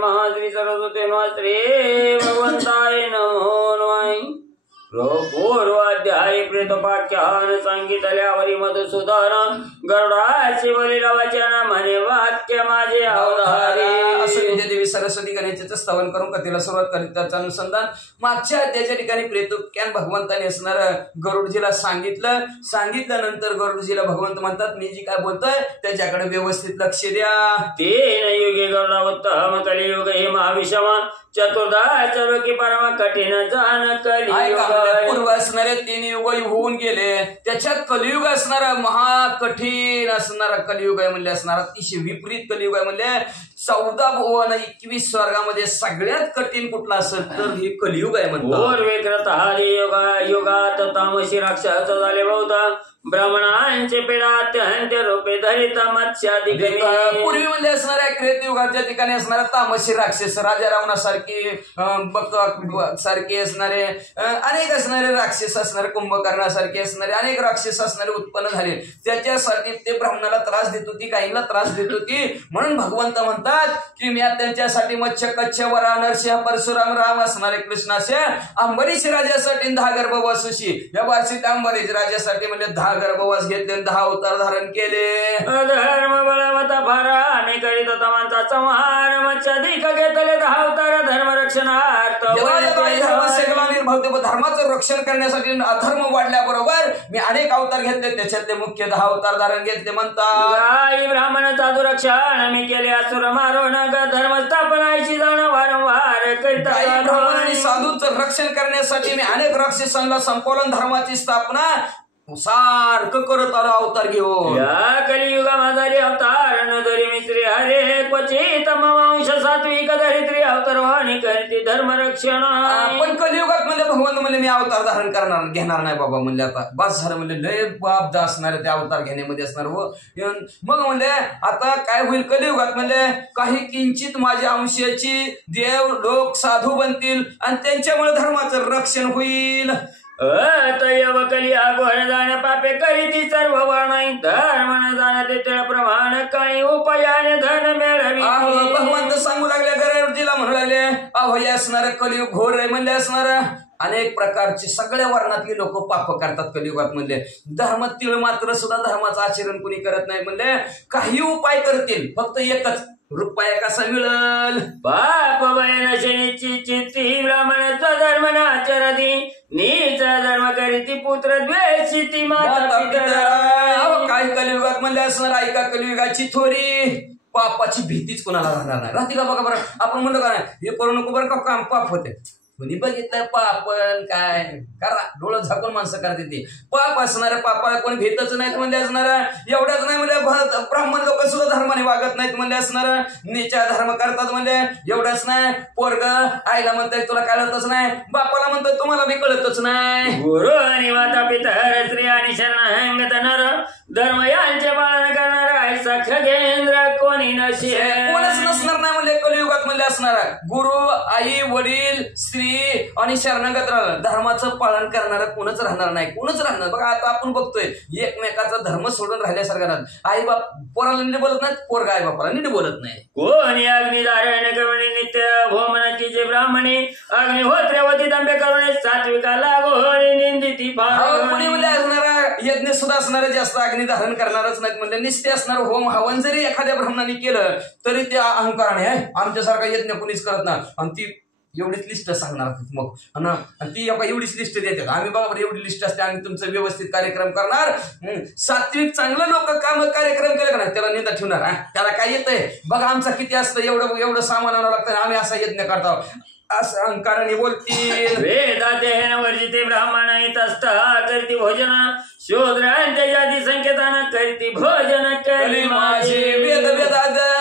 महाश्री सरस्वती श्री भगवंताय नमो नमः. पूर्वाध्यायी प्रेतपाख्यान सांगितल्यावरी मधुसूदन गरुडाची बोलिला वचन म्हणे वाक्य माझे अवधारी. असं देवी सरस्वती गणेशाचं स्तवन करून कथेला सुरुवात करीत त्याचं अनुसंधान मागच्या अध्यायाच्या ठिकाणी प्रेतोपाख्यान भगवंताने असणार गरुडजीला सांगितल्यानंतर गरुडजीला भगवंत म्हणतात मी जी काय बोलतोय त्याच्याकडे व्यवस्थित लक्ष द्या. तीन युगे गरुडा उत्तम कलियुग हे महाविषमा चतुर्धा चलोकी परम कठीण जान कलियुग. पूर्व असणारे 3 युग होऊन गेले त्याच्यात कलियुग असणारा महाकठीण असणारा कलियुग आहे म्हणले असणारा अतिशय विपरीत कलियुग आहे म्हणले 14 भुवन 21 स्वर्गामध्ये सगळ्यात कठीण कुठला असेल तर हे कलियुग आहे म्हणतात. युगात तामसी राक्षस झाले बहुधा ब्राह्मणांचे पेडा अत्यंत रूपे धरित मत्स्यादी. पूर्वी म्हणजे असणाऱ्या त्रेतयुगाच्या ठिकाणी असणारा तामसी राक्षस राजा रावणासारखे सारखे असणारे अनेक असणारे राक्षस असणारे कुंभकर्णासारखे असणारे अनेक राक्षस असणारे उत्पन्न झाले. त्याच्यासाठी ते ब्राह्मणाला त्रास देत होती काहींना त्रास देत होती म्हणून भगवंत म्हणतात की मी त्यांच्यासाठी मत्स्य कच्छ वरा नरसिंह परशुराम राम असणारे कृष्णाचे अंबरीश राजासाठी 10 गर्भवासुशी या वार्षिक अंबरीश राजासाठी म्हणजे 10 गर्भवास घेतले 10 अवतार धारण केले. धर्म बळवता भाराने करीत तमांचा संहार मत्स्याधिक घेतले 10 अवतार धर्म रक्षणार्थ. धर्माचं रक्षण करण्यासाठी अधर्म वाढल्याबरोबर मी अनेक अवतार घेतले त्याच्यातले मुख्य 10 अवतार धारण घेतले म्हणतात. ब्राह्मण साधू रक्षण मी केले असुर मारून धर्म स्थापनाची जाण वारंवार करीत. ब्राह्मण साधूचं रक्षण करण्यासाठी मी अनेक राक्षसांना संपवलं धर्माची स्थापना सारखं करत आलो अवतार घेऊन. या कलियुगा माझारी अवतार नदरी मित्री हरे क्वचित ममांश सात्विक धरित्री अवतारवाणी करते धर्म रक्षण. पण कलियुगात म्हणजे भगवंत म्हणजे मी अवतार धारण घेणार नाही बाबा म्हणले आता बस झालं म्हणजे लय बाप असणार ते अवतार घेण्यामध्ये असणार. मग म्हणजे आता काय होईल कलियुगात म्हणजे काही किंचित माझ्या अंशाची देव लोक साधू बनतील आणि त्यांच्यामुळे धर्माचं रक्षण होईल. तयव कली आगोहर जाण पापे करीती सर्व वर्णाई धर्म न जाणते ते प्रमाण काही उपायाने धन मिळवी. भगवंत सांगू लागले गरुडजीला म्हणू लागले अहो हे असणार कलियुग घोर आहे म्हणले असणार अनेक प्रकारचे सगळ्या वर्णातली लोक पाप करतात कलियुगात म्हणले. धर्म तीळ मात्र सुद्धा धर्माचं आचरण कुणी करत नाही म्हणले. काही उपाय करतील फक्त एकच रुपया कसा मिळल. पाप वयनशनीची चित्ती ब्राह्मण स्वधर्म नाचरती नीच धर्म करीती पुत्र द्वेषिती माता पिता. काय कलियुगात म्हणले असणार ऐका कलियुगाची थोरी पापाची भीतीच कोणाला राहणार नाही. राहते का बघा बरं आपण म्हणतो का हे करू नको बरं का काम पाप होते कुणी बघितलंय पापण काय करा डोळं झाकून माणसं करते ते पाप असणार पापाला कोणी भेटच नाहीत म्हणजे असणार. एवढ्याच नाही म्हणजे ब्राह्मण लोक सुद्धा धर्माने वागत नाहीत म्हणजे असणार. नीचा धर्म करतात म्हणजे एवढंच नाही. पोरग आईला म्हणताय तुला कळतच नाही बापाला म्हणतोय तुम्हाला बी कळतच नाही. गुरु आणि माता पिता स्त्री आणि शरण नर धर्म यांचे पालन करणार आहे सख्येंद्र कोणी नशी कोणच नसणार नाही म्हणजे कलियुगात म्हणजे असणार. गुरु आई वडील स्त्री आणि शरणागत राहणार धर्माचं पालन करणारा कोणच राहणार नाही. कोणच राहणार बघा आता आपण बघतोय एकमेकाचा धर्म सोडून राहिल्यासारखा आई बाप पोराला नीट बोलत नाहीत पोरगा आई बापाला नीट बोलत नाही. कोणी अग्निधारण करुणी नित्य होमनाची जे ब्राह्मणी अग्निहोत्रेवती दंबे करुणे सात्विका लागो निंदिती कोणी म्हणजे असणारा यज्ञ सुद्धा असणारे जास्त अग्निधारण करणारच नाहीत म्हणजे निष्ठे असणार होम हवन जरी एखाद्या ब्राह्मणाने केलं तरी त्या अहंकाराने आमच्यासारखा यज्ञ कोणीच करत नाही आणि ती एवढीच लिस्ट सांगणार मग ती एवढीच लिस्ट देतात आम्ही बाबा एवढी लिस्ट असते आम्ही तुमचं व्यवस्थित कार्यक्रम करणार. सात्विक चांगलं लोक काम कार्यक्रम केले का नाही त्याला निंदा ठेवणार त्याला काय येतंय बघा आमचा किती असतं एवढं सामान आणावं लागतं आम्ही असा यज्ञ करतो असं अहंकाराने बोलतील. वेदाध्ययन वर्जिते ब्राह्मण येत असता करती भोजन शूद्रांच्या जाती संकेताना करती भोजन करी माझे. वेद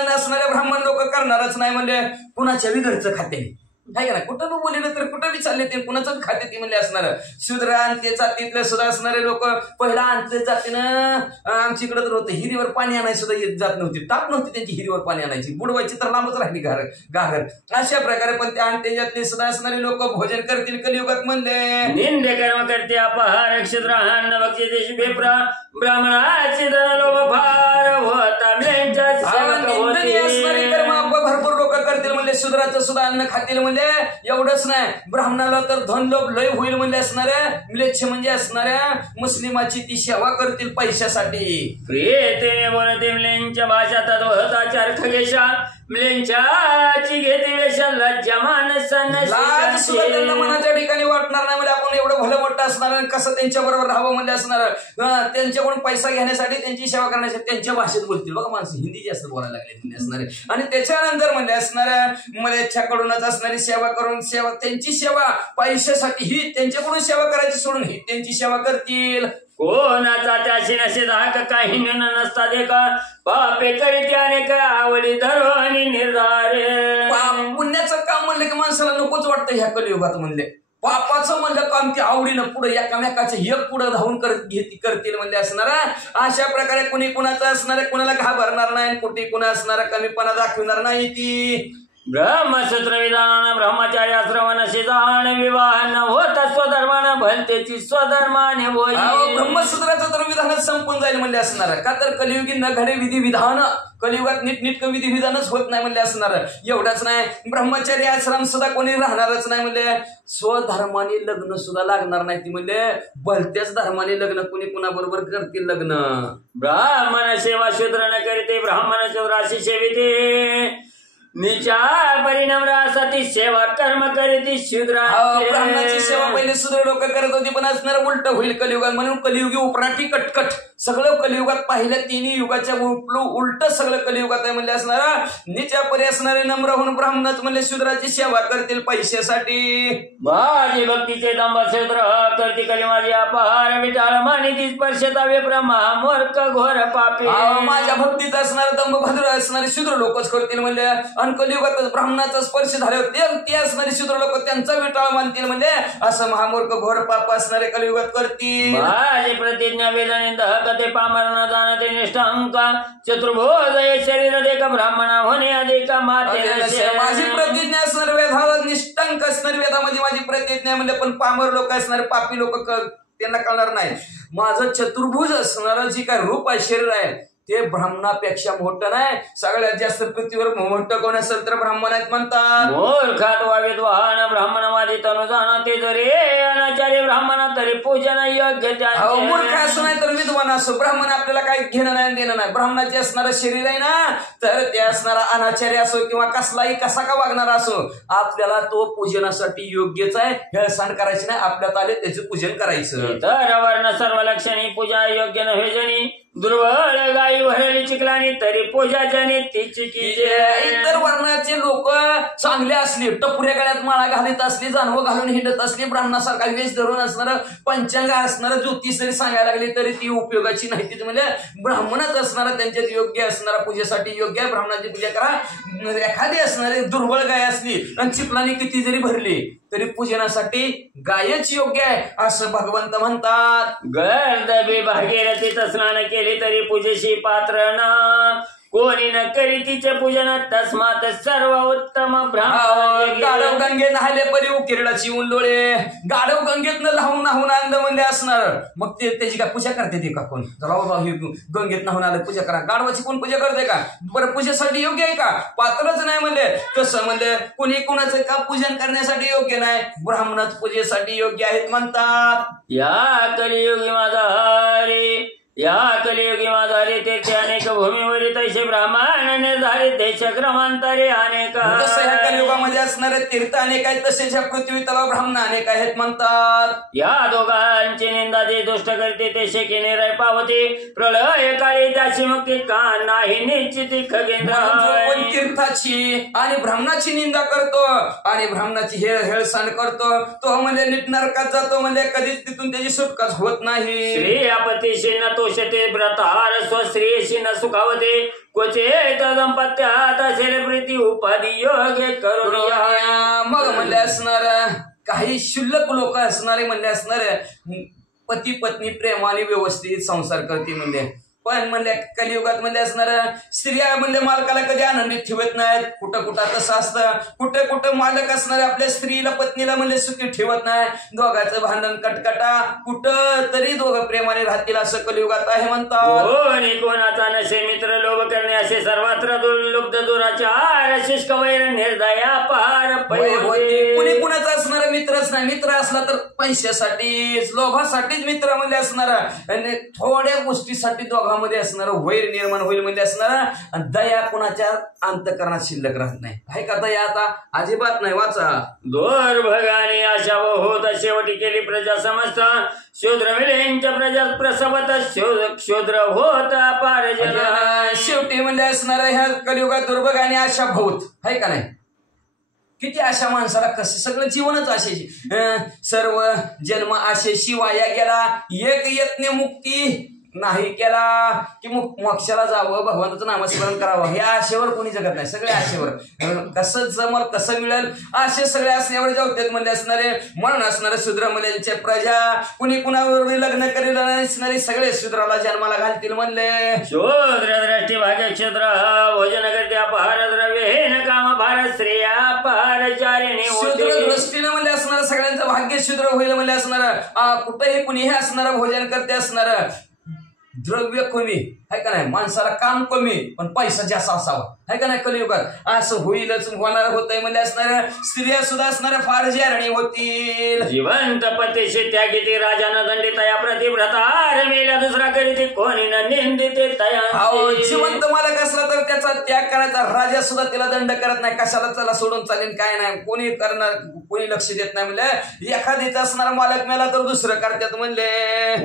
असणारे ब्राह्मण लोक करणारच नाही म्हणजे कुणाच्या बी घरचं खाते आहे ना कुठं बी बोलले तर कुठं बी चालले ते कुणाचं खाते ती म्हणजे असणार. शूद्र आणि ते जातीतले सुद्धा असणारे लोक पहिला आणते जातीनं आमच्या इकडे तर होतं हिरीवर पाणी आणायची सुद्धा येत जात नव्हती टाप नव्हती त्यांची हिरीवर पाणी आणायची बुडवायची तर लांबच राहिली घागर अशा प्रकारे पण ते आणते जातले सुद्धा असणारे लोक भोजन करतील कलियुगात म्हणले. निंदे कर्म करते अपहार क्षुद्रान्न भक्ती देश बेप्रा ब्राह्मणाची धन लोभ फार होता कर्म भरपूर लोक करतील म्हणजे शूद्राचं सुद्धा अन्न खातील म्हणले. एवढंच नाही, ब्राह्मणाला तर धनलोभ लय होईल म्हणले असणाऱ्या म्लेच्छ म्हणजे असणाऱ्या मुस्लिमाची ती सेवा करतील पैशासाठी. प्रियतेने बोलते म्लेंच्या भाषा तद्वहताचार खगेशा म्लेंच्याची घेते वेशा लज्जा मानसन लाज सुद्धा त्यांना मनाच्या ठिकाणी वाटणार नाही. म्हणजे आपण एवढं भलं मोठं असणार आणि कसं त्यांच्या बरोबर राहावं म्हणजे असणार. त्यांच्याकडून पैसा घेण्यासाठी त्यांची सेवा करण्यासाठी त्यांच्या भाषेत बोलतील. बघा माणसं हिंदी जास्त बोलायला लागले म्हणजे असणारे. आणि त्याच्यानंतर म्हणजे असणाऱ्या मलेच्छाकडूनच असणारी सेवा करून सेवा त्यांची सेवा पैशासाठी ही त्यांच्याकडून सेवा करायची सोडून ही त्यांची सेवा करतील. कोणाचा त्याशी नसे धाक काही नसता दे का पापे करीत अनेक आवडी धरो आणि निर्धारे. पुण्याचं काम म्हणलं की माणसाला नकोच वाटतं ह्या कलियुगात म्हणले. पापाचं म्हणलं काम की आवडीनं पुढे एकामेकाचे एक पुढे धावून करतील म्हणजे असणार. अशा प्रकारे कुणी कुणाचं असणार, कुणाला घाबरणार नाही, कुठे कुणा असणार कमीपणा दाखवणार नाही. ती ब्रह्मसूत्र विधान ब्रह्मचार्य आश्रमाशी जाण विवाह न होता स्वधर्मानं भलतेची स्वधर्माने होई. ब्रह्मसूत्राचं तर विधानच संपून जाईल म्हणजे असणार. का तर कलियुगी न घडे विधी विधान, कलियुगात नीटनीटकं विधी विधानच होत नाही म्हणजे असणार. एवढंच नाही, ब्रह्मचार्य आश्रम सुद्धा कोणी राहणारच नाही म्हणजे. स्वधर्माने लग्न सुद्धा लागणार नाही ती म्हणजे. भलत्याच धर्माने लग्न कुणी कुणाबरोबर करतील लग्न. ब्राह्मण सेवा शूद्र न करीते ब्राह्मण शूद्राशी सेविते निचा परिणामरासाठी सेवा कर्म करीती शूद्र. ब्राह्मणाची सेवा पहिले शूद्र लोक करत होती, पण असणार उलट होईल कलियुगात. म्हणून कलियुगी उपराठी कटकट सगळं कलियुगात पाहिल्या तिन्ही युगाच्या उलट सगळं कलियुगात आहे म्हणजे असणार. निचा परी असणारे नम्र होऊन ब्राह्मणच म्हणजे शूद्राची सेवा करतील पैशासाठी. माझी भक्तीचे दंभ शूद्र करती कली माझी अपार विटाळ मानिती स्पर्शता विप्रमा मूर्ख घोर पापी. माझ्या भक्तीत असणार दंभ भद्र असणारे शूद्र लोकच करतील म्हणजे. आणि कलियुगात ब्राह्मणाचा स्पर्श झाल्यावर ते असणारे शूद्र लोक त्यांचा विटाळ मानतील म्हणजे. असं महामूर्ख घोर पाप असणारे कलियुगात करतील. माझी प्रतिज्ञा वेदने दहकते पामर न जाणते निष्ठांका चतुर्भुज शरीर देख ब्राह्मणा होणे अधिक माते. माझी प्रतिज्ञा असणार वेदावर निष्ठांक असणार. वेदामध्ये माझी प्रतिज्ञा म्हणजे, पण पामर लोक असणारे पापी लोक त्यांना कळणार नाही. माझं चतुर्भुज असणारं जी काय रूप आहे शरीर आहे ते ब्राह्मणापेक्षा मोठं नाही. सगळ्यात जास्त पृथ्वीवर मोठं कोण असेल तर ब्राह्मण आहेत म्हणतात. मूर्खात वावित वाहन ब्राह्मण माझी तनु जाणते जरी अनाचार्य ब्राह्मण तरी पूजन योग्य. मूर्ख असो नाही तर विद्वान असो, ब्राह्मण आपल्याला काही घेणं नाही देणं नाही. ब्राह्मणाचे असणारं शरीर आहे ना, तर ते असणारा अनाचार्य असो किंवा कसलाही कसा का वागणारा असो, आपल्याला तो पूजनासाठी योग्यच आहे. हेळसांड करायची नाही, आपल्यात आले त्याचे पूजन करायचं. तर वर्ण सर्व लक्षणी पूजा योग्य नव्हे जनी दुर्बळ गाई भरली चिकलानी तरी पूजा जनी तिची इतर वर्णाचे लोक चांगले असले, टपुऱ्या गळ्यात माळा घालत असली, जानवं घालून हिंडत असली, ब्राह्मणासारखा वेश धरून असणार, पंचांग असणार, ज्योतिष जरी सांगायला लागली तरी ती उपयोगाची नाही. ती म्हणजे ब्राह्मणच असणारा त्यांच्यात योग्य असणारा पूजेसाठी योग्य आहे. ब्राह्मणाची पूजा करा. एखादी असणारी दुर्बळ गाय असली आणि चिखलानी किती जरी भरली तरी पूजनासाठी गायच योग्य आहे असं भगवंत म्हणतात. गर्दबी भागीरथीत स्नान केले तरी पूजेशी पात्र न कोणी न करी तिचे पूजन तस्मात सर्व उत्तम ब्राह्मण. गाढव गंगेत नाहिले परी किरडाची उंडोळे. गाढव गंगेत न्हावून आनंद म्हणजे असणार. मग ते त्याची काय पूजा करते ते का कोण? गंगेत न्हावून आलं पूजा करा. गाढवाची कोण पूजा करते का? बरं पूजेसाठी योग्य आहे का? पात्रच नाही म्हणले. कसं म्हणले कोणी कोणाचं का पूजन करण्यासाठी योग्य नाही, ब्राह्मणच पूजेसाठी योग्य आहेत म्हणतात. या कलियुगी माझा हरी या कलियुगी माझा रे ते अनेक भूमीवरील तैसे ब्राह्मण निर्धारित देश क्रमांतरे अनेक. जसं ह्या कलियुगामध्ये असणारे तीर्थ अनेक आहेत तसेच ह्या पृथ्वी तलाव ब्राह्मण अनेक आहेत म्हणतात. या दोघांची निंदा जे दुष्ट करते ते शेके निराय पावते प्रलय काळी त्याची मुक्ती का नाही निश्चिती खगेंद्र. तीर्थाची आणि ब्राह्मणाची निंदा करतो आणि ब्राह्मणाची हेळसांड करतो तो म्हणजे नीट नरकात जातो म्हणजे कधीच तिथून त्याची सुटकाच होत नाही. श्री अपतिशी न तोषते व्रतार स्वश्रेयशी न सुखावते क्वचित दंपत्यात असेल प्रीती उपाधी योग्य करून. मग म्हणले असणार काही शुल्लक लोक असणारे म्हणले असणारे पती पत्नी प्रेमाने व्यवस्थित संसार करते म्हणजे, पण म्हणले कलियुगात म्हणले असणार स्त्रिया म्हणले मालकाला कधी आनंदित ठेवत नाहीत. कुठं कुठं तसं असतं. कुठं कुठं मालक असणारे आपल्या स्त्रीला पत्नीला म्हणले सुखी ठेवत नाही. दोघांचं भांडण कटकटा कुठं तरी दोघं प्रेमाने राहतील असं कलियुगात आहे म्हणतात. कोणी कोणाचा नसे मित्र लोभ करणे असे सर्वत्र दुर्लुब्ध दुराचार शुष्क वैर निर्दया पार कुणी कुणाचा असणारा मित्रच नाही. मित्र असला तर पैशासाठीच लोभासाठीच मित्र म्हणजे असणारा आणि थोड्या गोष्टीसाठी दोघांमध्ये असणारा वैर निर्माण होईल म्हणजे असणारा आणि दया कुणाच्या अंतकरणात शिल्लक राहत नाही. आहे का दया आता अजिबात नाही. वाचा दोर्भगाने आशा होत शेवटी केली प्रजा समस्त शूद्र विलेंच्या प्रजा प्रसवत शूद्र होत पार शेवटी म्हणजे असणारा ह्या कलियुगात दुर्भगाने आशा भोवत आहे का नाही. किती आशा माणसाला कसं सगळं जीवनच आशेची. सर्व जन्म आशेशी वाया गेला. एक यत्न मुक्ती नाही केला की मोक्षाला जावं भगवंताचं नामस्मरण करावं या आशेवर कोणी जगत नाही. सगळ्या आशेवर कसं जमल कसं मिळेल आशे सगळे असण्यावर जावतात म्हणजे असणारे म्हणून असणारे शूद्र मुलींचे प्रजा कुणी कुणावर लग्न करेल असणारे सगळे शूद्राला जन्माला घालतील म्हणले. शूद्र दृष्टी भाग्य क्षुद्र भोजन करते अपहार द्रव्य हे न काम भार स्त्रिया अपहारचारिणी शूद्र दृष्टीने म्हणजे असणार सगळ्यांचं भाग्य शूद्र होईल म्हणजे असणार कुठेही कुणीही असणार भोजन करते असणार द्रव्य कमी आहे का नाही. माणसाला काम कमी पण पैसा जास्त असावा आहे का नाही. कलियुगात असं होईलच होणार होतंय म्हणजे असणाऱ्या स्त्रिया सुद्धा असणाऱ्या फार जारणी होतील. जिवंत पतीशी त्यागी राजानं दंडित या प्रतिव्रता मेल्या दुसरा करीत कोणी न निंदित जिवंत मालक असला तर त्याचा त्याग करायचा. राजा सुद्धा तिला दंड करत नाही. कशाला त्याला सोडून चालेल काय नाही कोणी करणार कोणी लक्ष देत नाही म्हणले. एखादीचा असणारा मालक मेला तर दुसरं करतात म्हणले.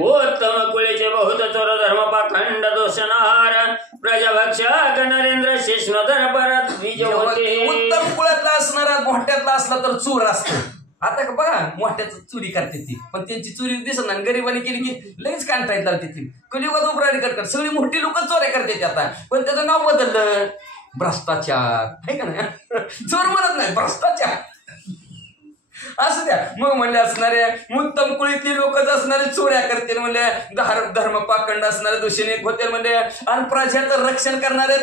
उत्तम कुळीचे बहुत चोर धर्म पाखंड दोषणाहार प्रजाभक्षक नरेंद्र शिष्णोधर परत उत्तम कुळातला असणारा मोठ्यातला असला तर चोर असतो. आता बघा मोठ्याच चोरी करते ती पण त्यांची चोरी दिसत नाही. गरीबाने केली की लगेच कांटा येतात ती. कलियुगात उपराडी करतात. सगळी मोठी लोक चोऱ्या करते आता पण त्याचं नाव बदललं भ्रष्टाचार आहे का नाही. चोर म्हणत नाही भ्रष्टाचार असं द्या. मग म्हणले असणारे उत्तम कुळीतली लोकच असणारे चोऱ्या करतील म्हणजे धर्म पाखंड असणारे दूषणिक होतील म्हणजे आणि प्रजेचं रक्षण करणारे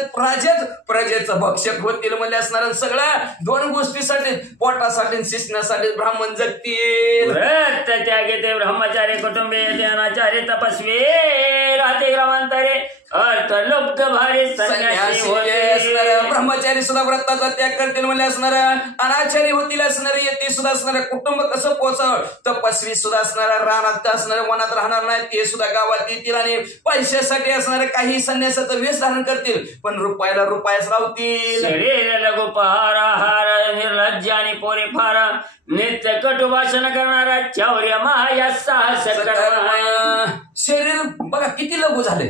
प्रजेचं भक्षक होतील म्हणजे असणारे सगळ्या दोन गोष्टीसाठी पोटासाठी शिक्षणासाठी ब्राह्मण जगतील. त्यागे ते ब्रह्मचारी कुटुंबीय ध्यानाचारी तपस्वी राहते ग्रामांतरे अर्थ लुब्ध भारी संन्यासी ब्रह्मचारी सुद्धा व्रताचा त्याग करतील म्हणजे असणार अनाचारी होतील असणारे येते सुद्धा असणारे कुटुंब कसं पोचवल. तपस्वी सुद्धा असणारा रानात असणारे वनात राहणार नाही ते सुद्धा गावात येतील आणि पैशासाठी असणारे काही संन्यासाचं वेश धारण करतील पण रुपयाला रुपयाच लावतील. शरीर लघुपहार आहार निर्लज्ज आणि पोरे फार नित्य कटु भाषण करणारा चौर्य माया साहस शरीर बघा किती लघु झाले.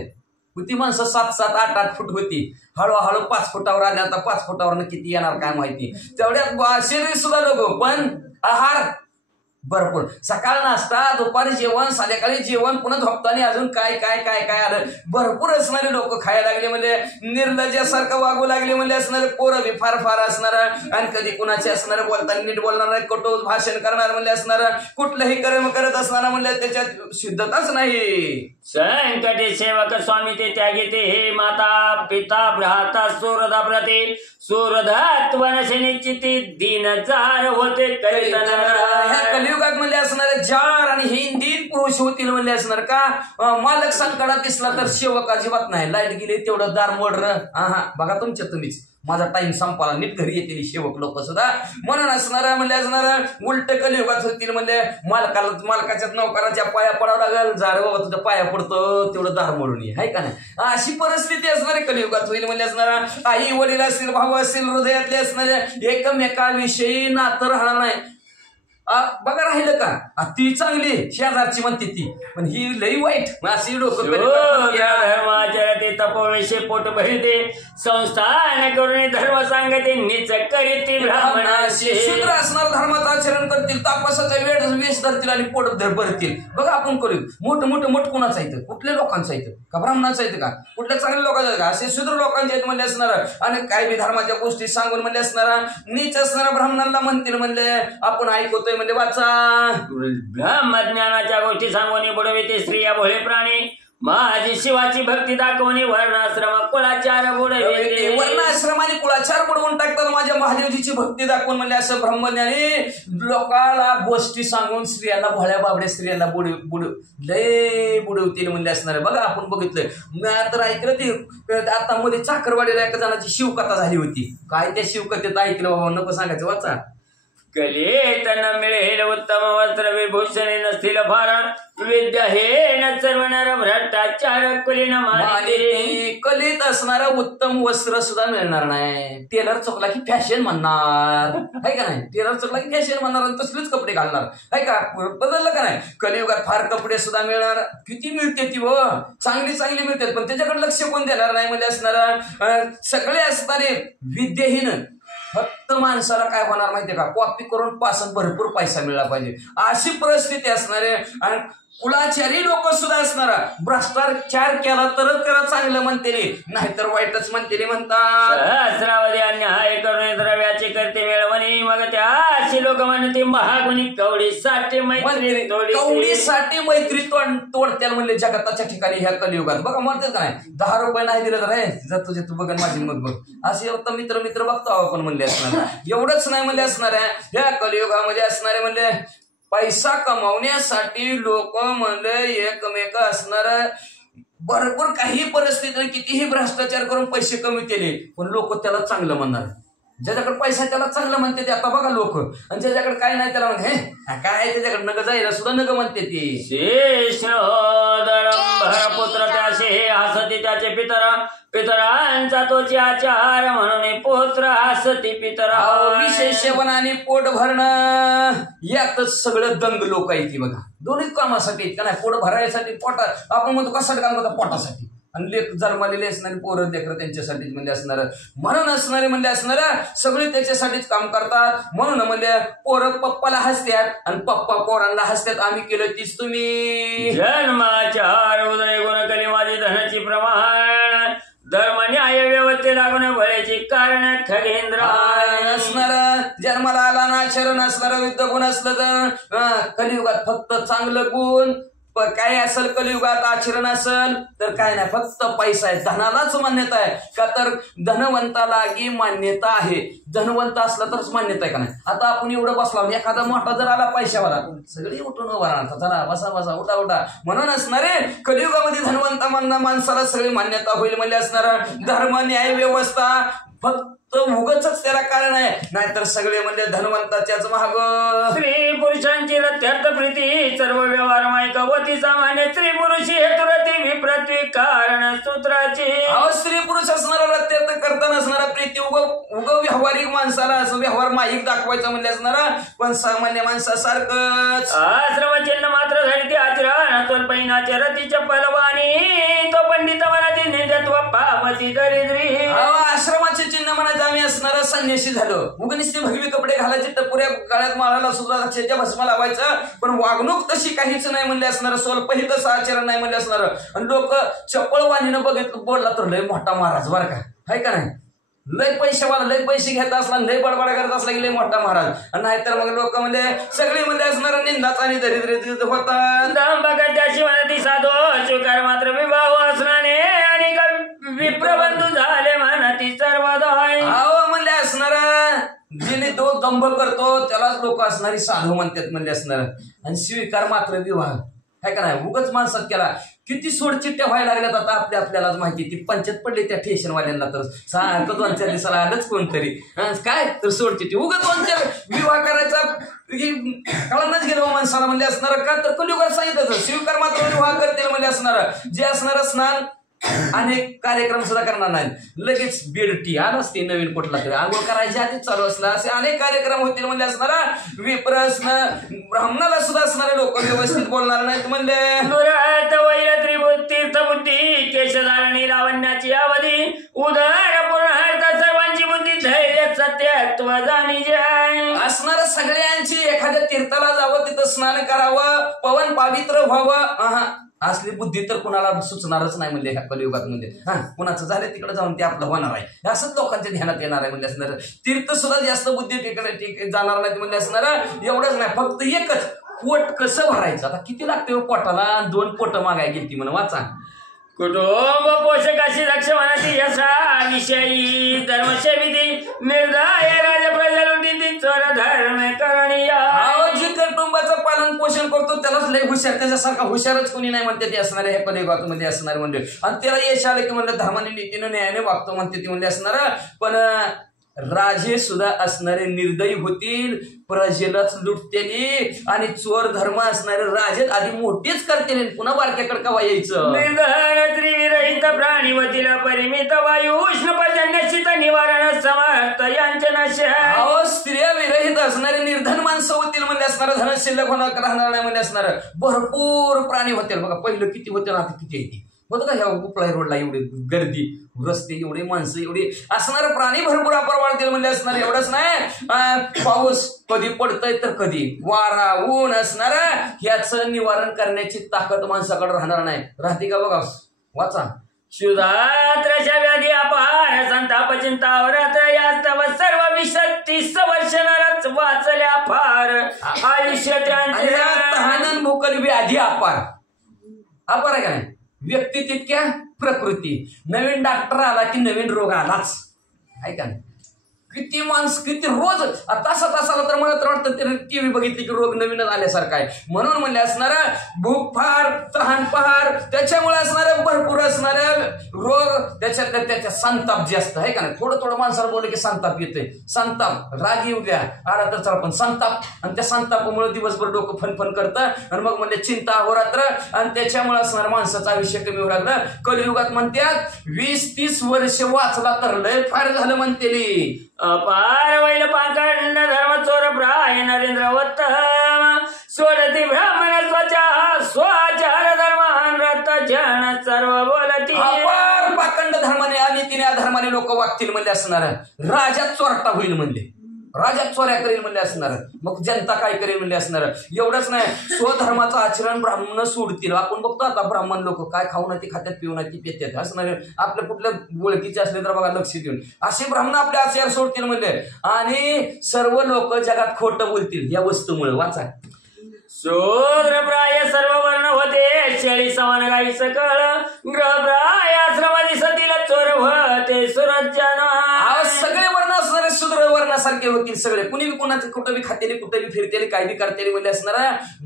ती माणसं 7-7, 8-8 फूट होती. हळूहळू 5 फुटावर आले. आता 5 फुटावर किती येणार काय माहिती. तेवढ्यात शरीर सुद्धा लोक पण आहार भरपूर. सकाळ नाश्ता दुपारी जेवण संध्याकाळी जेवण पुन्हा झोपताना अजून काय काय काय काय आलं भरपूर असणारे लोक खायला लागले म्हणजे निर्लज्जासारखं वागू लागले म्हणजे असणारे पोरं बी फार फार असणार आणि कधी कुणाचे असणारे बोलताना नीट बोलणार नाही कटू भाषण करणार म्हणजे असणार कुठलंही कर्म करत असणार म्हणजे त्याच्यात शुद्धताच नाही. संकटे सेवक स्वामी ते त्यागी ते हे माता पिता भ्राता सुरधा प्रती सुरधात्व नशे निश्चिती दीन जार होते कलियुगात म्हणजे असणारे जार आणि हिंदीत पुरुष होतील म्हणजे असणार का मालक संकटात दिसला तर सेवक अजिबात नाही. लाईट गेली तेवढं दार मोडर हा बघा तुमच्या तुम्हीच माझा टाइम संपाला नीट घरी येतील सेवक लोक सुद्धा म्हणून असणारा म्हणजे असणारा उलट कलियुगात होतील म्हणजे मालकाच्या नौकराच्या पाया पडावं लागेल. जार बाबा तुझ्या पाया पडतो तेवढं दार मोडून ये आहे का नाही. अशी परिस्थिती असणारी कलियुगात होईल म्हणजे असणारा आई वडील असतील भाऊ असतील हृदयातले असणारे एकमेकाविषयी नातं राहणार नाही. बघा राहिलं का ती चांगली शेजारची म्हणते ती पण ही लई वाईट अशी लोक धर्माचरते तपोवेशे पोट भरते संस्थान करून धर्म सांगते निच करीती ब्राह्मणाशी. शूद्र असणार धर्माचं आचरण करतील तापसाचा वेश धरतील आणि पोट भरतील. बघा आपण करू मोठं मोठ कोणाचं येतं कुठल्या लोकांचं येतं का ब्राह्मणाचं येतं का कुठल्या चांगल्या लोकांचं का असे शूद्र लोकांचे आहेत म्हणजे असणार आणि काही बी धर्माच्या गोष्टी सांगून म्हणजे असणारा नीच असणारा ब्राह्मणांना म्हणतील म्हणजे आपण ऐकतोय म्हणजे वाचा ब्रह्मज्ञानाच्या गोष्टी सांगून बुडविते स्त्रिया भोळे प्राणी माझी शिवाची भक्ती दाखवणी वर्णाश्रम कुळाचार बुडविते. वर्णाश्रम आणि कुळाचार बुडवून टाकतात. माझ्या महादेवजीची भक्ती दाखवून म्हणजे असं ब्रह्मज्ञानी लोकाला गोष्टी सांगून स्त्रियांना भोळ्या बाबड्या स्त्रियांना लय बुडवतील म्हणजे असणार. बघा आपण बघितलंय, मी तर ऐकलं ते आता मध्ये चाकरवाडीला एका जणाची शिवकथा झाली होती. काय त्या शिवकथेत ऐकलं बाबा, नको सांगायचं वाचा. कलितना मिळेल उत्तम वस्त्र विभूषणे नसतील भारण विद्या हे न सर्वनार भ्रष्टाचार कुलीन मानिते. कलेत असणारा उत्तम वस्त्र सुद्धा मिळणार नाही. टेलर चुकला की फॅशन म्हणणार आहे का नाही. टेलर चुकला की फॅशन म्हणणार आणि तसलेच कपडे घालणार आहे का. बदललं का नाही. कलियुगात फार कपडे सुद्धा मिळणार. किती मिळते ती व चांगली चांगली मिळतात, पण त्याच्याकडे लक्ष कोण देणार नाही म्हणजे असणारा सगळे असणारे विद्याहीन. फक्त माणसाला काय होणार माहितीये का, कॉपी करून पासून भरपूर पैसा मिळाला पाहिजे अशी परिस्थिती असणारे. आणि कुलाचारी लोक सुद्धा असणारा भ्रष्टाचार केला तरच त्याला चांगलं म्हणते, नाहीतर वाईटच म्हणते म्हणतात. सहस्रावधी अन्याय करून द्रव्याचे करते मिळवणी मग त्या अशी लोक म्हणते महागुणी कवडीसाठी मैत्री कवडीसाठी मैत्री तोडत्याला म्हणले जगताच्या ठिकाणी ह्या कलियुगात. बघा म्हणतात का नाही, 10 रुपये नाही दिले तर हे तुझे तू बघ माझी मग बघ असे फक्त मित्र मित्र बघतो आपण म्हणले असणार. एवढंच नाही म्हणले असणार आहे या कलियुगामध्ये असणारे म्हणजे पैसा कमावण्यासाठी लोक म्हणजे एकमेक असणार भरपूर काही परिस्थिती कितीही भ्रष्टाचार करून पैसे कमी केले, पण लोक त्याला चांगलं म्हणणार. ज्याच्याकडे पैसा त्याला चांगलं म्हणते ते. आता बघा लोक, आणि ज्याच्याकडे काय नाही त्याला म्हणते काय त्याच्याकडे नग जायला सुद्धा नग म्हणते ते. शेष पुत्र त्याचे हसती त्याचे पितरांचा तोची आचार म्हणून पुत्र हसती पितरा. विशेष सेवन आणि पोट भरणं यातच सगळं दंग लोक आहेत ती बघा. दोन्ही कामासाठी का नाही, पोट भरायसाठी पोटा आपण म्हणतो कशासाठी काम करतो, पोटासाठी. आणि लेख जन्मालेले असणारे पोरं लेकरं त्यांच्यासाठीच म्हणजे असणार. म्हणून असणारे म्हणजे असणार सगळे त्याच्यासाठीच काम करतात. म्हणून म्हणजे पोरं पप्पाला हसतात आणि पप्पा पोरांना हसतात. आम्ही केलं तीच तुम्ही. जन्माचार उदय गुण कली माझी धनाची प्रमाण धर्म न्याय व्यवस्थे लागून भळ्याची कारण खगेंद्र असणार. जन्माला आला ना शरण असणार विद्या गुण असलं तर कलियुगात फक्त चांगलं गुण काय असेल. कलियुगात आचरण असेल तर काय नाही, फक्त पैसा आहे. धनालाच मान्यता आहे का, तर धनवंतालागी मान्यता आहे. धनवंत असला तरच मान्यता आहे का नाही. आता आपण एवढं बसला एखादा मोठा जर आला पैशावाला सगळी उठून उभा राहणार, चला बसा बसा उठा उठा. म्हणून असणारे कलियुगामध्ये धनवंत माणसाला सगळी मान्यता होईल म्हणजे असणार. धर्म न्याय व्यवस्था फक्त उगच त्याला कारण आहे, नाहीतर सगळे म्हणजे धनवंताच्याच महाग. स्त्री पुरुषांची रथ्यर्थ प्रीती सर्व व्यवहार मायकवती सामान्य स्त्री पुरुषी हेतुरती विप्रत्वी कारण सूत्राची. स्त्री पुरुष असणारा रथ्यर्थ करता नसणारा प्रीती उग व्यावहारिक माणसाला असं व्यवहार माहीक दाखवायचं म्हणजे असणारा, पण सामान्य माणसासारखंच. आश्रमचिन्ह मात्र झाली ती आचरण त्वल्पैनाच्या रतीच्या पलवानी तो पंडित मनातील निंदत्व पावती दरिद्री. आश्रमाचे चिन्ह म्हणायचं आम्ही असणारा संन्यासी झालो. उगनिस्ती भगवी कपडे घालायचे, टपुऱ्या गाळ्यात माळाला सुद्धा लक्षाच्या भस्मा लावायचं, पण वागणूक तशी काहीच नाही म्हणले असणार. स्वल्पही तसं आचरण नाही म्हणले असणार. आणि लोक चपळ वाणीनं बघितलं बोलला तर लय मोठा महाराज बरं का, आहे का नाही. लय पैशावाला लय पैसे घेत असला लय बडबड करत असला की लय मोठा महाराज. नाहीतर मग लोक म्हणजे सगळी म्हणजे असणार निंदाच आणि दरिद्र होतात. त्याशिवाय साधो स्वीकार मात्र विवाह असणारे आणि विप्रबंधू झाले म्हणती सर्वदाय. म्हणले असणार जिने तो दंभ करतो त्यालाच लोक असणारी साधू म्हणतात म्हणजे असणार. आणि स्वीकार मात्र विवाह आहे का नाही. उगच माणसात केला किती सोडचिट्ट्या व्हायला लागल्यात आता आपल्यालाच माहिती. ती पंचायत पडली त्या स्टेशनवाल्यांना तर सारखं 2-4 दिवसाला आलंच कोणतरी काय तर सोडचिट्टी उगत 2-4 विवाह करायचा कळानच गेलो माणसाला म्हणजे असणार. का तर कलियुगात सांगितलं स्वीकार मात्र विवाह करतील म्हणजे असणार. जे असणार स्नान अनेक कार्यक्रम सुद्धा करणार नाही, लगेच बेडटी आलाच ते नवीन कुठला तरी आंघोळ करायच्या आधीच चालू असला असे अनेक कार्यक्रम होतील म्हणजे असणार. विप्रश्न ब्राह्मणाला सुद्धा असणारे लोक व्यवस्थित बोलणार नाहीत म्हणले. तीर्थबुद्धी केशधारणी लावण्याची अवधी उदर पूर्ण सर्वांची बुद्धी धैर्य सत्यत्व जाणी जाय. असणार सगळ्यांची एखाद्या तीर्थाला जावं तिथं स्नान करावं पवन पवित्र व्हावं असली बुद्धी तर कुणाला सुचणारच नाही म्हणजे ह्या कलियुगात. म्हणजे कुणाचं झालं तिकडे जाऊन ते आपलं होणार आहे असंच लोकांच्या ध्यानात येणार आहे म्हणजे असणार. तीर्थ सुद्धा जास्त बुद्धी तिकडे जाणार नाही म्हणजे असणार. एवढंच नाही फक्त एकच पोट कसं भरायचं. आता किती लागते पोटाला 2 पोट मागाय गेली म्हणून वाचा. कुटुंब पोषकाशी रक्षणाची यशाविषयी धर्मसेविती निर्दय राज प्रजा लुटी चोर धर्म करणीय. जे कुटुंबाचं पालन पोषण करतो त्यालाच लय हुशार, त्याच्यासारखा हुशारच कोणी नाही म्हणते ते असणारे हे कलियुगामध्ये असणारे म्हणजे. आणि त्याला यश आलं की म्हणलं धर्माने नीतीनं न्यायाने वागतो म्हणते ती म्हणजे असणार. पण राजे सुद्धा असणारे निर्दयी होतील, प्रजेलाच लुटतेली आणि चोर धर्म असणारे राजे आधी मोठेच करतील, पुन्हा बारक्याकडे कवा यायचं. निर्धन त्रिविरहित प्राणी वतील परिमित वायू उष्ण पर्जन्य शीत निवारण समर्थ यांचे नश. स्त्रिया विरहित असणारे निर्धन माणसं होतील म्हणजे असणार, धन शिल्लक होणार राहणार नाही म्हणजे असणार. भरपूर प्राणी होतील. बघा पहिलं किती होते आता किती येते बघ का. ह्या उपळाई रोडला एवढी गर्दी, रस्ते एवढे, माणसं एवढी असणार, प्राणी भरपूर अपार वाढतील म्हणजे असणार. एवढंच नाही, पाऊस कधी पडतय तर कधी वारा ऊन असणार. ह्याचं निवारण करण्याची ताकद माणसाकडे राहणार नाही. राहते का बघा, वाचा. शुद्धात्रच्या व्याधी अपार संताप चिंता व्रत यास्तव सर्व 20-30 वर्ष नरच वाचल्या फार आयुष्य त्यांचे. तहानन भूकल व्याधी अपार अपार आहे का नाही. व्यक्ती तितक्या प्रकृती. नवीन डॉक्टर आला की नवीन रोग आलाच आहे का नाही. किती माणसं किती रोज तासाला तर मला तर वाटतं टीव्ही बघितली की रोग नवीनच आल्यासारखा आहे. म्हणून म्हणले असणार भूक फार, तहान पहार, त्याच्यामुळे असणारे भरपूर असणारे रोग, त्याच्या संताप जास्त आहे का नाही. थोडं माणसाला बोललं की संताप येतोय. संताप राग येऊ द्या आला तर चला, पण संताप, आणि त्या संतापामुळे दिवसभर डोकं फनफन करतं आणि मग म्हणजे चिंता अहोरात्र, आणि त्याच्यामुळे असणार माणसाचं आयुष्य कमी होऊ लागलं. कलियुगात म्हणतात 20-30 वर्ष वाचला तर लय फार झालं म्हणतेली. अपार वैल पाखंड धर्म चोर प्राय नरेंद्र उत्तम सोडती ब्राह्मण स्वाचार धर्म रत जन सर्व बोलती. अपार पाखंड धर्माने आणि तिने अधर्माने लोक वागतील म्हणजे असणार. राजात चोरटा होईल म्हणजे, राजात चोऱ्या करेल म्हणजे असणार. मग जनता काय करेल म्हणजे असणार. एवढंच नाही, स्वधर्माचं आचरण ब्राह्मण सोडतील. आपण बघतो आता ब्राह्मण लोक काय खाऊ नाही ते खात्यात, पिऊ नाही ती पेत्यात असणार. आपल्या कुठल्या ओळखीचे असले तर बघा लक्ष देऊन असे ब्राह्मण आपले आचार सोडतील म्हणजे. आणि सर्व लोक जगात खोटं बोलतील या वस्तूमुळे. वाचा. शूद्र प्राय सर्व वर्ण होते शेळी समान गाई सकळ ग्रहप्राय आश्रम दिसतील चोर होते सुरजन. सगळे वर्ण असणारे शूद्र वर्णासारखे होतील सगळे. कुणी बी कोणाचं कुठं बी खातेली, कुठे बी फिरतेली, काय बी करतेली म्हणजे असणार.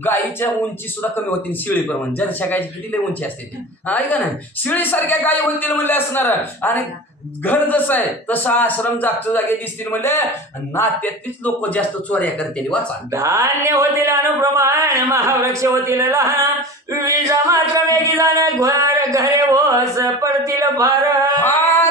गायीच्या उंची सुद्धा कमी होतील शिळीप्रमाणे. जरशा गायची किती लय उंची असते ती आहे का नाही. शिळीसारख्या गायी होतील म्हणजे असणार. आणि घर जसं आहे तसा आश्रम जागच्या जागे दिसतील म्हणजे नात्यातलीच लोक जास्त चोऱ्या करतील. वाचा. धान्य होतील अनुप्रमाण महावृक्ष होतील लहान विजा मात्र वेगी जाण घरे ओस पडतील फार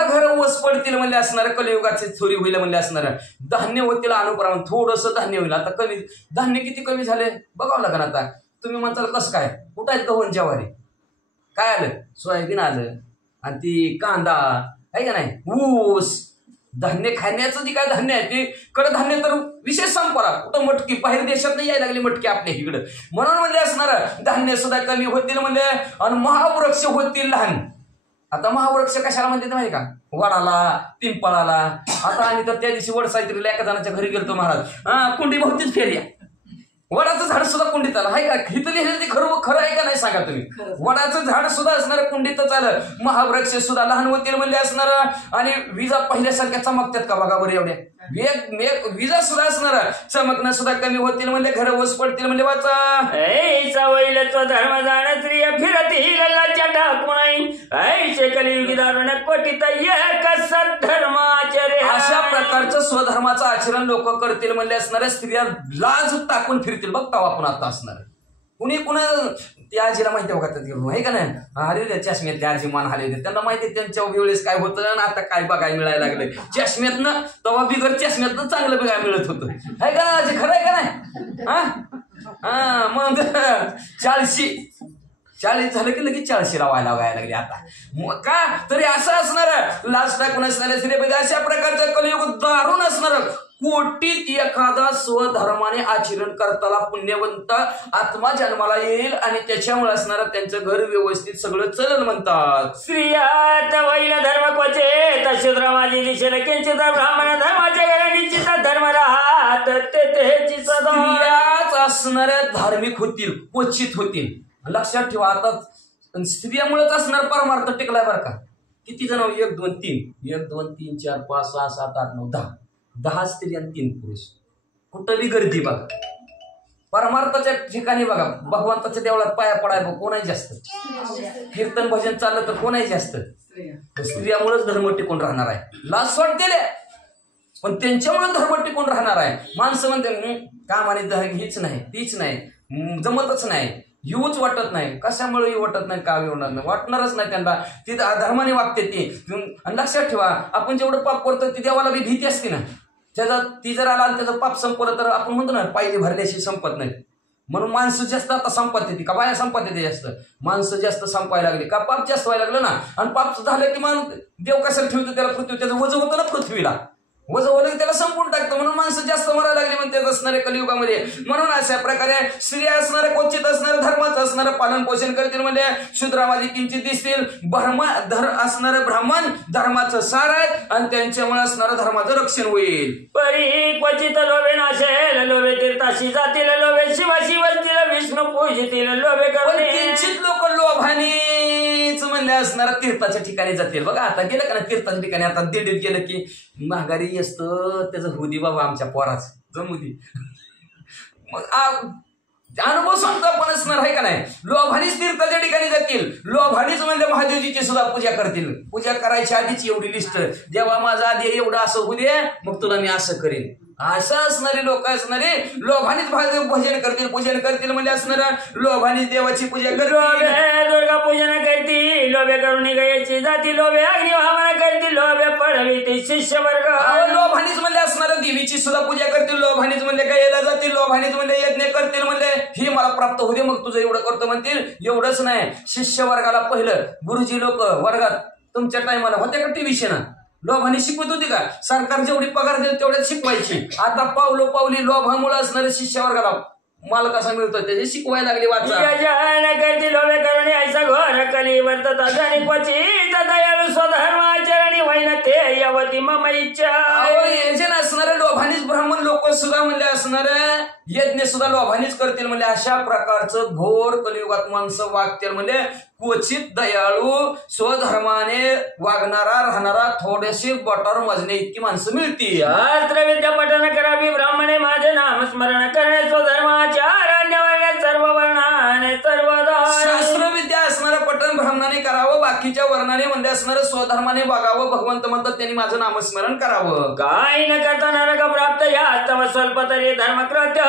घर ओस पडतील म्हणजे असणार. कलियुगाचे चोरी होईल म्हणजे असणार. धान्य होतील अनुप्रमाण, थोडस धान्य होईल. आता कमी धान्य किती कमी झाले बघावं लागेल. आता तुम्ही म्हणताल कसं काय, कुठं आहेत गहू ज्वारी, काय आलं, सोयाबीन आलं, आणि ती कांदा आहे का नाही, ऊस. धान्य खाण्याचं जे काय धान्य आहे ते कडधान्य तर विशेष संपला. कुठं मटकी बाहेर देशात नाही यायला लागली मटकी आपल्या इकडं. म्हणून म्हणजे असणार धान्य सुद्धा कमी होतील म्हणजे. आणि महावृक्ष होतील लहान. आता महावृक्ष कशाला म्हणते माहिती का, वडाला, पिंपळाला. आता आणि तर त्या दिवशी वड साहित्रीला एका जणाच्या घरी गेलतो महाराज, कुंडी बहुतीच फेऱ्या. वडाचं झाड सुद्धा कुंडीत आलं आहे का. हिथं लिहिलं ते खरं आहे का नाही सांगा तुम्ही. वडाचं झाड सुद्धा असणार कुंडीतच आलं. महावृक्ष सुद्धा लहान होतील म्हणजे असणार. आणि विजा पहिल्यासारख्या चमकतात का बघा बरं एवढ्या. विजा सुद्धा असणार, चमकणं सुद्धा कमी होतील म्हणजे घर ओस पडतील म्हणजे. वाचा. वैलत्व धर्म जाण स्त्रिय फिरती लल्लाच्या टाकून ऐसे कलियुगी दारुण पटित एक सद्धर्माचर्य. अशा प्रकारचं स्वधर्माचं आचरण लोक करतील म्हणजे असणाऱ्या स्त्रिया लाज टाकून फिरतील. बघता आपण आता असणार. कुणी कुणा त्या आजीला माहिती बघा आहे का नाही. अरे चष्म्यातल्या आजी मान आले होते, त्यांना माहिती त्यांच्या वेळेस काय होतं आणि आता काय बघायला मिळायला लागलं. चष्म्यातनं तेव्हा बिगर चष्म्यातनं चांगलं बघायला मिळत होतं आहे का आजी, खरं आहे का नाही. मग 40 झालं की लगेच 40 लावायला लागले आता. मग का तरी असं असणार लाज टाकून असणाऱ्या अशा प्रकारचं कलियुग दारुण असणार. कोटीत एखादा स्वधर्माने आचरण करताना पुण्यवंत आत्मा जन्माला येईल आणि त्याच्यामुळे असणार त्यांचं घर व्यवस्थित सगळं चलन म्हणतात. स्त्रियात वैल धर्म क्वचित शूद्र माझी दिशेला किंचित ब्राह्मण धर्माच्या घरी निश्चित धर्म राहत तेथेची सदा. असणाऱ्या धार्मिक होतील, क्वचित होतील. लक्षात ठेवा. आता आणि स्त्रियामुळेच असणार परमार्थ टिकलाय बरं का. किती जण? 1 2 3 1 2 3 4 5 6 7 8 9 10 10 स्त्री आणि 3 पुरुष. कुठं बी गर्दी बघा. परमार्थाच्या ठिकाणी बघा, भगवंताच्या देवळात पाया पडाय बघ कोणाही जास्त, कीर्तन भजन चाललं तर कोणाही जास्त. स्त्रियामुळेच धर्म टिकून राहणार आहे. लाज सोडतेले पण त्यांच्यामुळे धर्म टिकून राहणार आहे. माणसं म्हणते काम आणि हीच नाही तीच नाही, जमतच नाही, येऊच वाटत नाही. कशामुळे येऊ वाटत नाही, का येणार नाही, वाटणारच नाही त्यांना. ती धर्माने वागते ती. आणि लक्षात ठेवा, आपण जेवढं पाप करतो ती देवाला बी भीती असते ना. त्याचा ती जर आला आणि त्याचं पाप संपलं तर आपण म्हणतो ना पायली भरल्याशी संपत नाही. म्हणून माणसं जास्त आता संपत येते का बाया संपत येते जास्त. माणसं जास्त संपायला लागली का पाप जास्त व्हायला लागलं ना. आणि पाप झालं की माणूस देव कशाला ठेवतो त्याला पृथ्वी, त्याचं वजन होतं ना पृथ्वीला, वजन होलं त्याला संपून टाकतं. म्हणून माणसं जास्त मरायला लागली म्हणते असणारे कलियुगामध्ये. म्हणून अशा प्रकारे स्त्रिया असणारे क्वचित असणारे धर्माचं असणारं पालन पोषण करतील म्हणजे शूद्रावादी किंचित दिसतील. असणारं ब्राह्मण धर्माचं सार आहे आणि त्यांच्यामुळे असणारं धर्माचं रक्षण होईल. परी क्वचित लोभे नाशेल, लोभे तीर्थाशी जातील, लोभे शिवाशी वसतील, विष्णू पूजितील, लोभे करणे. किंचित लोक लोभानेच म्हणले असणारा तीर्थाच्या ठिकाणी जातील. बघा आता गेलं का ना तीर्थाच्या ठिकाणी, आता दिंडीत गेलं की महागारी असतं त्याचं होदी बाबा आमच्या पोराच जमू दे. मग अनुभव सांगतो आपण असणार आहे का नाही. लोभानीच तीर्थाच्या ठिकाणी जातील, लोभानीच म्हणजे महादेवजीची सुद्धा पूजा करतील. पूजा करायच्या आधीच एवढी लिस्ट, जेव्हा माझा आधी एवढं असं होऊ दे मग तुला मी असं करेन. असं असणारे लोक असणारे लोभानीच भजन करतील, पूजन करतील म्हणजे असणार लोभानीच देवाची पूजा करतील, दुर्गा पूजन करतील, लोभे करून गायची जाती, लोभे अग्निवाहन करतील, लोभे पडविते शिष्य वर्ग. लोभानीच म्हणजे असणार देवीची सुद्धा पूजा करतील, लोभानीच म्हणजे गायला जातील, लोभानीच म्हणजे यज्ञ करतील म्हणजे ही मला प्राप्त होऊ दे मग तुझं एवढं करतो म्हणतील. एवढंच नाही, शिष्य वर्गाला पहिलं गुरुजी लोक वर्गात तुमच्या टायमाला होते का ट्युशन लोभाने शिकवत होती का. सरकार जेवढी पगार देईल तेवढ्याच शिकवायची. आता पावलो पावली लोभामुळे असणारे शिष्य वर्गाला माल कसा मिळतो त्याचे शिकवायला लागली. वाचा लोभे करून यायचा घोर कली वर्तता जणी क्वचित दयाळू स्वधर्माचरणी वैन ते यावती मम इच्छा. यजन असणारे लोभानीच ब्राह्मण लोक सुद्धा म्हणले असणारे यज्ञ सुद्धा लोभानीच करतील म्हणजे अशा प्रकारचं घोर कलियुगात माणसं वागतील म्हणजे क्वचित दयाळू स्वधर्माने वागणारा राहणारा थोडेसे बोटावर मजणे इतकी माणसं मिळतील. शास्त्र विद्या पठन करावी ब्राह्मणे माझे नाम स्मरण करणे स्वधर्माचार्य सर्व वर्णाने सर्व शास्त्र विद्या असणारं पठण ब्राह्मणाने करावं, बाकीच्या वर्णाने म्हणजे असणारं स्वधर्माने वागावं. भगवंत म्हणतात त्यांनी माझं नामस्मरण करावं. काही न करता नरक प्राप्त या तव स्वल्प तरी धर्मकृत्य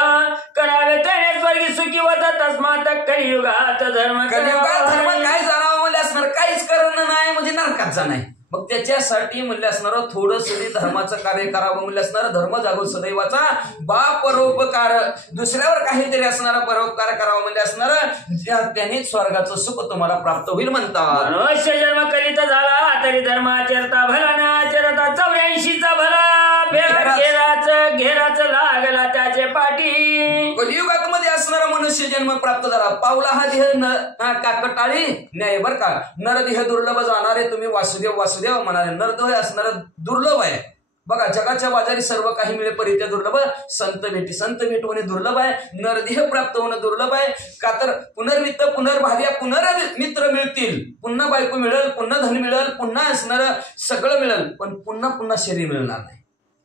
करावे त्याने स्वर्गी सुखी होता. तस्मात कलियुगात धर्म काय जाणावं म्हणजे असणार काहीच करणं नाही म्हणजे नरकात जाणार. मग त्याच्यासाठी म्हणले असणार थोडस धर्माचं कार्य करावं म्हणजे असणार धर्म जागो सदैवाचा बा परोपकार, दुसऱ्यावर काहीतरी असणारा परोपकार करावा म्हणजे असणार त्याने स्वर्गाचं सुख तुम्हाला प्राप्त होईल म्हणतात. मनुष्य जन्म करीत झाला तरी धर्म आचरता भला न आचरता 84चा भला घेराच लागला त्याचे पाठी. कलियुगात मध्ये असणारा मनुष्य जन्म प्राप्त झाला. पावला हा देह काकटाळी न्याय बर का. नरदेह दुर्लभ जाणारे तुम्ही वासुदेव वासुदेव म्हणाले. नरदेह असणारा दुर्लभ आहे बघा. जगाच्या बाजारी सर्व काही मिळे परित्या दुर्लभ, संत भेट होणे दुर्लभ आहे, नरदेह प्राप्त होणं दुर्लभ आहे. का तर पुनर्वित्त पुनर्भार्या पुनर्मित्र मिळतील, पुन्हा बायको मिळेल, पुन्हा धन मिळेल, पुन्हा असणार सगळं मिळेल, पण पुन्हा शरीर मिळणार नाही.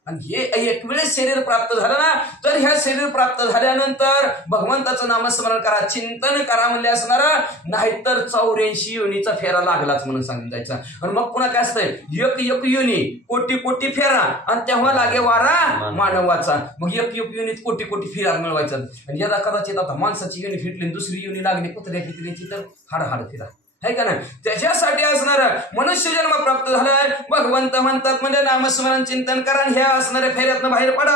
आणि हे एक वेळेस शरीर प्राप्त झालं ना तर ह्या शरीर प्राप्त झाल्यानंतर भगवंताचं नामस्मरण करा, चिंतन करा म्हणले असणार. नाहीतर 84 योनीचा फेरा लागलाच म्हणून सांगायचा. आणि मग पुन्हा काय असतंय एक योनी कोटी फेरा आणि तेव्हा लागे वारा मानवाचा. मग एक योनीत कोटी फेरा मिळवायचा. आणि यदा कदाचित आता माणसाची योनी फिटली दुसरी योनी लागली कुत्र्या फिटलीची तर हाड फिरा है का नाही. त्याच्यासाठी असणार मनुष्य जन्म प्राप्त झालाय. भगवंत म्हणतात म्हणजे नामस्मरण चिंतन करा ह्या असणाऱ्या फेऱ्यातनं बाहेर पडा.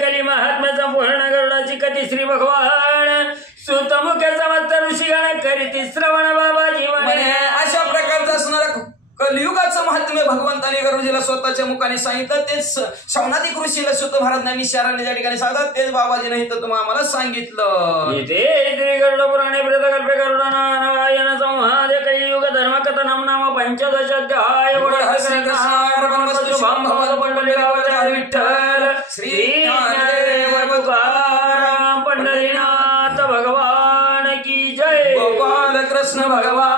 कली महात्म्याचा पूर्ण गरुडाची कधी श्री भगवान सुतमुख्य समस्त ऋषीगण करीती श्रवण बाबा जीवन. अशा प्रकारचं असणार कलियुगाचं महात्म्य भगवंताने गरुजीला स्वतःच्या मुखाने सांगितलं. तेच शौनादिक ऋषीला सुत महाराजांनी शहराने ज्या ठिकाणी सांगतात तेच बाबाजी नाही तर तुम्हाला आम्हाला सांगितलं. गरुड पुराणे प्रेतकल्पे गरुडानारायण संवाद कलियुग धर्मकथनम नाम 15 अध्याय. विठ्ठल श्री पंढरीनाथ भगवान की जय. गोपाल कृष्ण कृष्ण भगवान